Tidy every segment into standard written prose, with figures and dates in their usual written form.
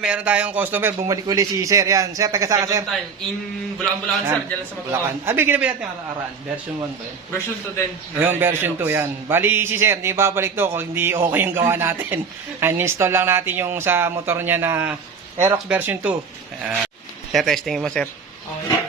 Meron tayong customer, bumalik ulit si Sir. Yan, Sir, taga saan ka, Sir? Second time. In Bulacan, sir. Diyan lang sa Bulacan. Bigyan natin natin araan. Version 1 ba yun? Version 2 din. Yung version 2 yan. Bali si Sir, hindi babalik to kung hindi okay yung gawa natin. Uninstall lang natin yung sa motor niya na Aerox version 2. Sir, testingin mo, Sir. Okay.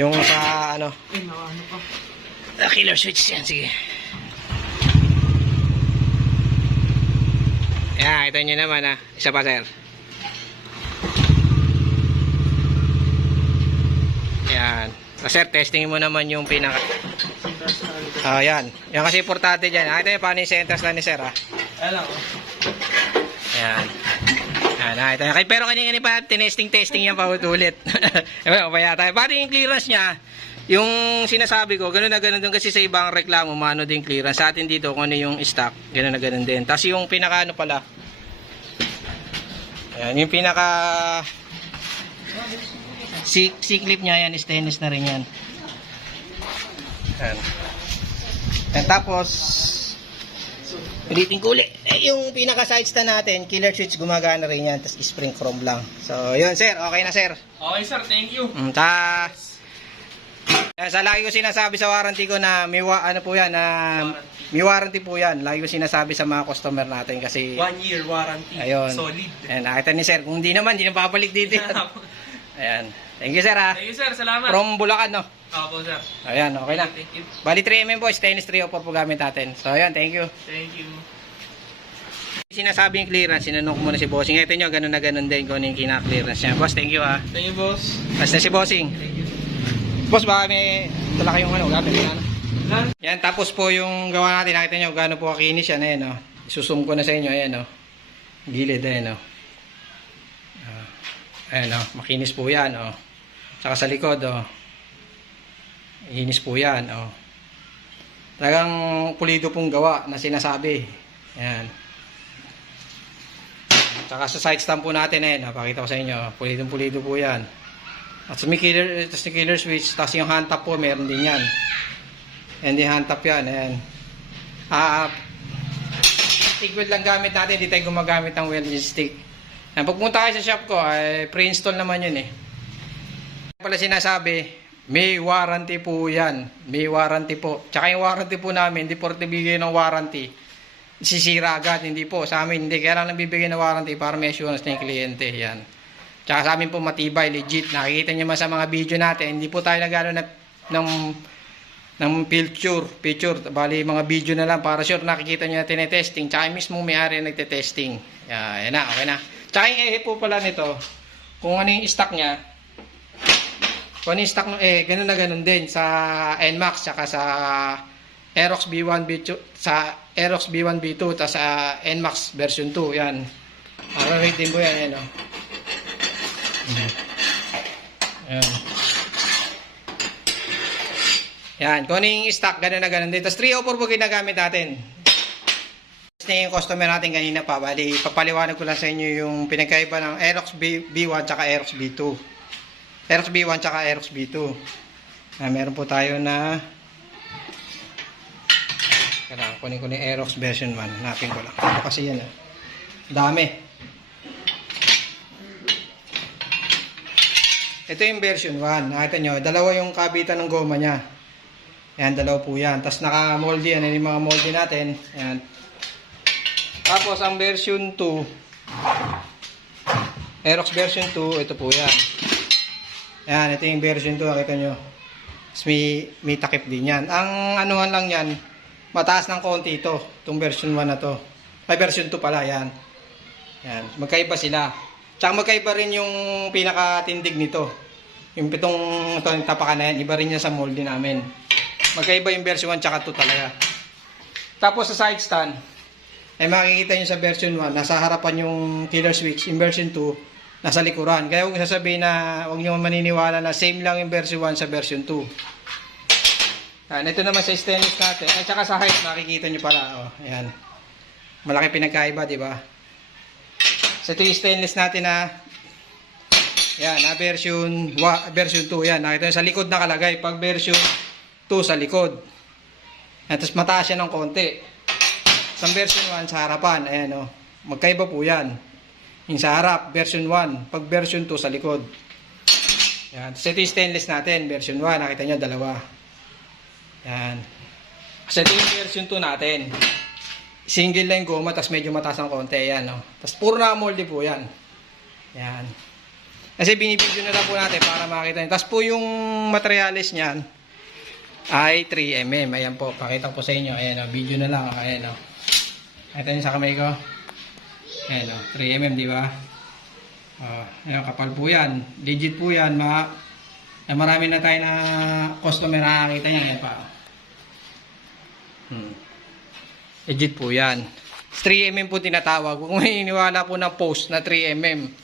Yung sa ano? Ano pa? Killer switch yan, sige. Yan, ito nyo naman ha. Isa pa, Sir. Yan. Sir, testingin mo naman yung pinaka... yan. Yan kasi importante dyan. Ito yung paano yung centers lang ni Sir ha. Alam ko. Yan. Yan, ito. Pero kanina pa, tinesting yan pa ulit. Paya tayo. Paano yung clearance niya? Yung sinasabi ko, gano'n na gano'n din kasi sa ibang reklamo, mano din clearance. Sa atin dito, kung ano yung stock, gano'n na gano'n din. Tapos yung pinaka ano pala, yan, yung pinaka C-clip niya yan, stainless na rin yan. Yan. And tapos, ulitin ko ulit. Yung pinaka side stand natin, killer switch, gumagana rin yan. Tapos spring chrome lang. So, yun sir, okay na sir. Okay sir, thank you. Sa lagi ko sinasabi sa warranty ko na may ano po yan, may warranty po yan. Lagi ko sinasabi sa mga customer natin kasi 1 year warranty. Ayun. Solid. Ayan, nakita ni sir. Kung hindi naman, hindi na babalik dito yan. Ayan. Thank you sir ha. Thank you sir, salamat. From Bulacan no. Opo sir. Ayan, okay na. Thank you. Bali 3mm po, stainless 304 po gamit natin. So ayan, thank you. Thank you. Sinasabing clearance, sinanong ko muna si Bossing. Ito nyo, ganun na ganun din kung ano yung kina-clearance niya. Boss, thank you ha. Thank you boss. Basta si Bossing. Thank you. Boss, baka may tala kayong ano, gamit na ano. Yan, tapos po yung gawa natin, nakita nyo, gano'n po kakinis yan, ayan o. Isusum ko na sa inyo, ayan o. Gilid, ayan o. Ayan o, makinis po yan o. Saka sa likod o. Inis po yan o. Talagang pulido pong gawa na sinasabi. Ayan. Saka sa side stand po natin, ayan, napakita ko sa inyo, pulidong-pulido po yan. At may killer switch, tapos yung hand tap po, meron din yan. And yung hand tap yan, ayan. Stick wheel lang gamit natin, hindi tayo gumagamit ng welding stick. Pag pumunta kayo sa shop ko, ay pre-install naman yun eh. Pala sinasabi, may warranty po yan. May warranty po. Tsaka yung warranty po namin, hindi po bigay ng warranty. Sisira agad, hindi po. Sa amin, hindi. Kaya lang nabibigay ng warranty para may assurance na yung kliyente. Yan. Tsaka sa amin po matibay, legit. Nakikita nyo man sa mga video natin, hindi po tayo nagano ng picture. Bali, mga video na lang para sure nakikita nyo na tinetesting. Tsaka mismo may-ari nagtetesting. Yan na, okay na. Tsaka yung ehe po pala nito, kung ano yung stock nya, kung ano yung stock ng ganun na ganun din sa NMAX, tsaka sa Aerox B1, B2, sa Aerox B1, B2, tapos sa NMAX version 2, yan. Para rate din po yan, yan o. Ayan. Yan, kung ano yung stock, gano'n na gano'n din. Tapos 304 po ginagamit natin. Tapos yung customer natin kanina pa, bali, papaliwanag ko lang sa inyo yung pinagkaiba ng Aerox B1 tsaka Aerox B2. Aerox B1 tsaka Aerox B2. Meron po tayo na kailangan kunin ko yung Aerox version 1. Hanapin ko lang. Ito kasi yan. Dami. Ito yung version 1. Nakita nyo, dalawa yung kabitan ng goma nya. Ayan, dalawa po yan. Tapos naka-moldy yan. Yan yung mga moldy natin. Ayan. Tapos ang version 2, Aerox version 2, ito po yan. Ayan, ito yung version 2. Nakita nyo. Tapos may takip din yan. Ang anuhan lang yan, mataas ng konti ito. Itong version 1 na to. Ay, version 2 pala. Ayan. Ayan. Magkaiba sila. Tsaka magkaiba rin yung pinakatindig nito. Yung pitong tapakan na yan, iba rin yan sa moldy namin. Magkaiba yung version 1 tsaka 2 talaga. Tapos sa side stand, ay makikita nyo sa version 1, nasa harapan yung killer switch. Yung version 2, nasa likuran. Kaya huwag sasabihin na huwag nyo maniniwala na same lang yung version 1 sa version 2. Yan, ito naman sa stainless natin. At saka sa height, makikita nyo pala. Oh, ayan. Malaki pinagkaiba, di ba? So ito yung stainless natin na yan, na version 2 yan. Nakita nyo sa likod nakalagay. Pag version 2 sa likod. Yan, tapos mataas siya ng konti. Sa version 1 sa harapan. Ayan o. Magkaiba po yan. Yung sa harap, version 1. Pag version 2, sa likod. Yan. Tapos ito yung stainless natin, version 1. Nakita nyo, dalawa. Yan. Kasi ito yung version 2 natin. Single line goma, tapos medyo mataas ng konti. Yan, no? Tapos puro na molde po yan. Yan. Kasi binibidyo na lang po natin para makita nyo. Tapos po yung materials niyan ay 3mm. Ayan po, pakita ko sa inyo. Ayan, video na lang. Ayan, o. Nakita nyo sa kamay ko. Ayan, 3mm, di ba? Ayan, kapal po yan. Legit po yan. Marami na tayo na customer na nakakita yan. Ayan pa. Legit po yan. 3mm po tinatawag. Kung may iniwala po ng post na 3mm,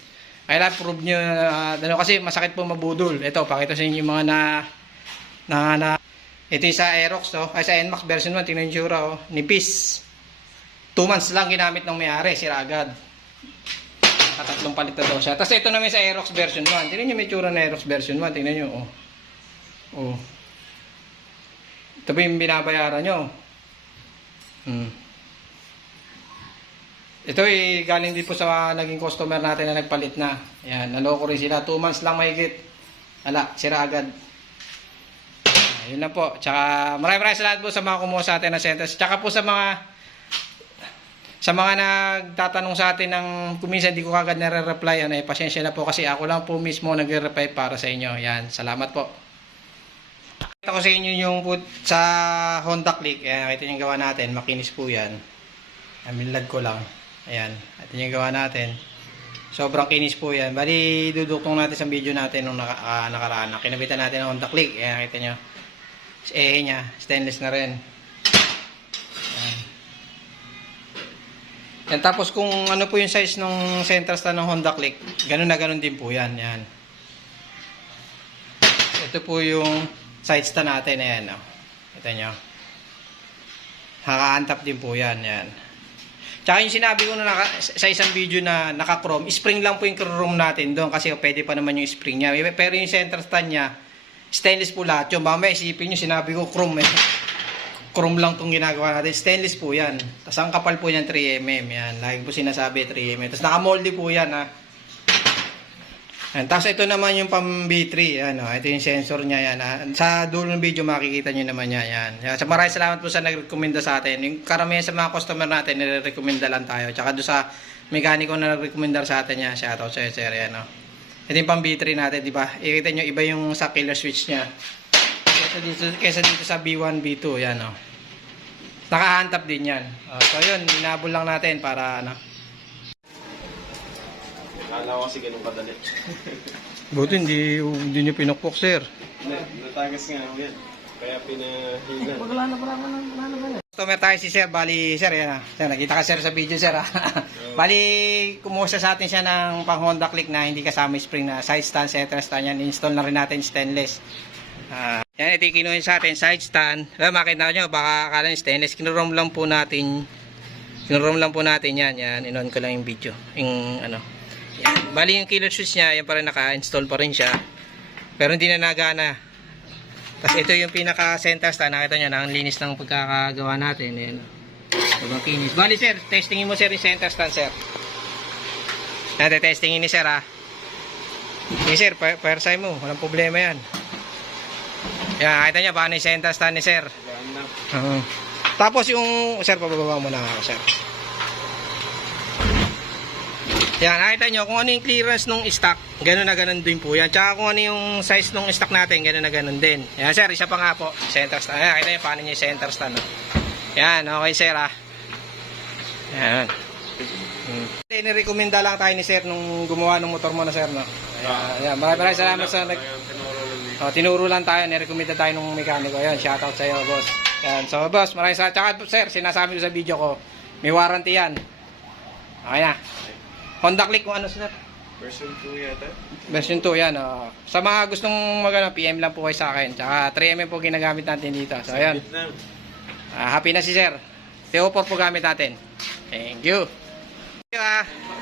kailangan prove nyo kasi masakit po mabudol. Ito, pakita sa inyo yung mga ito yung sa Aerox, no? Ay sa NMAX version 1, tingnan yung tsura, oh. Nipis. 2 months lang ginamit ng may-ari, sira agad. Tatlong palit na daw siya. Tapos ito naman sa Aerox version 1. Tingnan nyo may tsura na Aerox version 1. Tingnan nyo, oh. Oh. Ito po yung binabayaran nyo. Ito galing din po sa naging customer natin na nagpalit na. Ayan, naloko rin sila. 2 months lang mahigit. Ala, sira agad. Ayun na po. Tsaka maraming salamat po sa mga kumuha sa atin na centers. Tsaka po sa mga nagtatanong sa atin ng kung minsan di ko kagad nare-reply, pasensya na po kasi ako lang po mismo nagre-reply para sa inyo. Yan, salamat po. Kita ko sa inyo yung sa Honda Click. Ayan, ito yung gawa natin. Makinis po yan. Minlad ko lang. Ayan, ito yung gawa natin. Sobrang kinis po yan. Bali, duduktong natin sa video natin nung nakaraan. Kinabitan natin ng Honda Click. Ayan, kita nyo. Niya, stainless na rin. Yan, tapos kung ano po yung size ng center stand ng Honda Click, ganun na ganun din po yan. Yan. Ito po yung side stand natin. Ayan, oh. Kita nyo. Nakaka-antap din po yan. Yan. Tsaka yung sinabi ko sa isang video na naka-chrome, spring lang po yung chrome natin doon kasi pwede pa naman yung spring niya. Pero yung center stand niya, stainless po lahat yun. Mamaya isipin nyo, sinabi ko chrome eh. Chrome lang itong ginagawa natin. Stainless po yan. Tapos ang kapal po yan 3mm. Yan. Lagi po sinasabi 3mm. Tapos nakamolde po yan ha. Yan. Tapos ito naman yung pang B3. Yan, oh. Ito yung sensor niya yan ha. Sa dulo ng video makikita nyo naman yan. Yan. So maraming salamat po sa nag-recommenda sa atin. Yung karamihan sa mga customer natin nire-recommenda lang tayo. Tsaka doon sa mekaniko na nag-recommenda sa atin yan. Shoutout sa sir. Yan, oh. Ito yung pang B3 natin, di ba? Ikita nyo iba yung sa killer switch niya. Kesa dito sa B1, B2. Yan, oh. Nakahantap din yan. So yun, inabol lang natin para ano. Akala ko kasi ganun kadali. Buti hindi nyo pinukpok, sir. Natagas nga ako yan. Kaya pinahina. Wala na. Customer tayo si sir. Bali, sir, yan ha. Sir, nakita ka sir sa video, sir ha. Bali, kumuha sa atin siya ng pang Honda Click na hindi kasama spring na side stand, center stand yan. Install na rin natin stainless. Yan, ito yung kinuhin sa atin, side stand. Makita nyo, baka akala nyo stainless. Kinurom lang po natin yan. Yan, in-on ko lang yung video. Yung ano. Yan. Bali yung killer switch niya, yan pa rin naka-install pa rin siya. Pero hindi na nagana. Tapos ito yung pinaka-center stand. Nakita nyo, ang linis ng pagkakagawa natin. Yan. Sobrang kinis. Bali sir, testingin mo sir yung center stand, sir. Natin testingin ni sir ha. Okay sir, parsay mo. Walang problema yan. Yan, nakita nyo paano yung center stand ni sir. Tapos yung, sir, pababa mo na ako, sir. Yan, nakita nyo kung ano yung clearance ng stock, gano'n na gano'n din po yan. Tsaka kung ano yung size ng stock natin, gano'n na gano'n din. Yan, sir, isa pa nga po, center stand. Yan, nakita nyo paano yung center stand. No? Yan, okay, sir, ha. Yan. Nirekomenda lang tayo ni sir nung gumawa ng motor mo na, sir, no? Ayan, maraming salamat sa tinuro lang tayo, nirekomenda tayo ng mekaniko. Ayan, shoutout sa iyo, boss. Ayan, so boss, maraming salamat. Tsaka sir, sinasabi ko sa video ko, may warranty yan. Okay na. Honda Click kung ano, sir? Version 2 yata. Version 2 yan. Sa mga gustong PM lang po kayo sa akin. Tsaka 3mm po ginagamit natin dito. So ayan. Happy na si sir. TO4 po gamit natin. Thank you.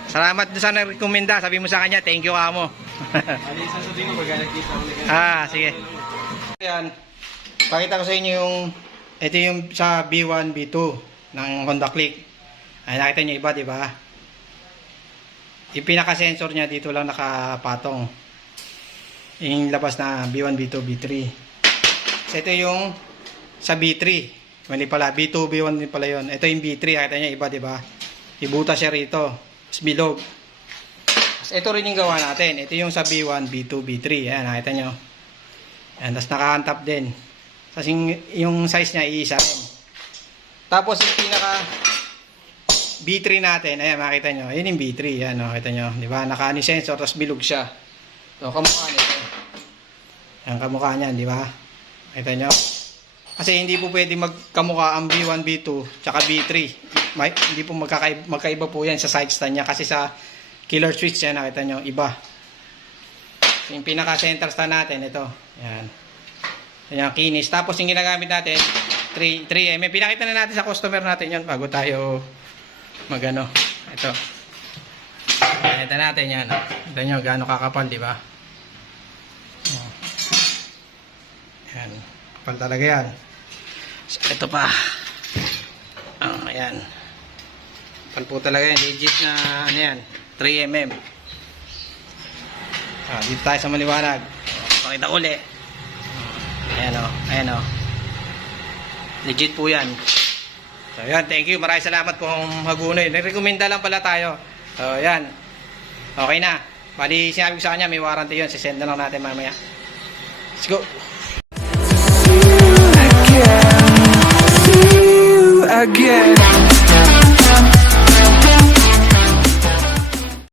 Salamat doon sa nagrekomenda. Sabi mo sa kanya, thank you ka mo. Sasabihin mo, magkakita ko. Sige. Ayan. Pakita ko sa inyo yung ito yung sa B1, B2 ng Honda Click. Ay, nakita nyo iba, di ba? yung pinaka-sensor niya dito lang nakapatong. Yung labas na B1, B2, B3. So ito yung sa B3. Mali pala, B2, B1 din pala yun. Ito yung B3, nakita niya iba, di ba? Ibuta siya rito. Tapos bilog. Tapos ito rin yung gawa natin. Ito yung sa B1, B2, B3. Ayan, nakita nyo. Ayan, tapos naka-untap din. Tapos yung size niya, iisa rin. Tapos yung pinaka B3 natin, ayan, makita nyo. Ayan yung B3. Ayan, nakita nyo. Di ba? Naka-ani sensor, tapos bilog siya. So, kamukha nito. Ayan, kamukha niyan, di ba? Kita nyo? Kasi hindi po pwede magkamukha ang B1, B2, tsaka B3. Hindi po magkaiba po yan sa side stand niya. Kasi sa killer switch yan, nakita nyo, iba. Yung pinaka-center stand natin, ito. Ayan. Ayan, kinis. Tapos yung ginagamit natin, 3M. Pinakita na natin sa customer natin yun bago tayo magano. Ito. Ito natin yan. Ito nyo, gaano kakapal, di ba? Ayan. Kapal talaga yan. So, ito pa. Ayan. Kapal po talaga yan. Legit na, ano yan, 3mm. Dito tayo sa maliwanag. Pakita uli. Ayan o. Ayan o. Legit po yan. So, ayan. Thank you. Maraming salamat po kung Hagunoy. Nagrekomenda lang pala tayo. So, ayan. Okay na. Bali, sinabi ko sa kanya, may warranty yun. Sisend na lang natin mamaya. Let's go. Again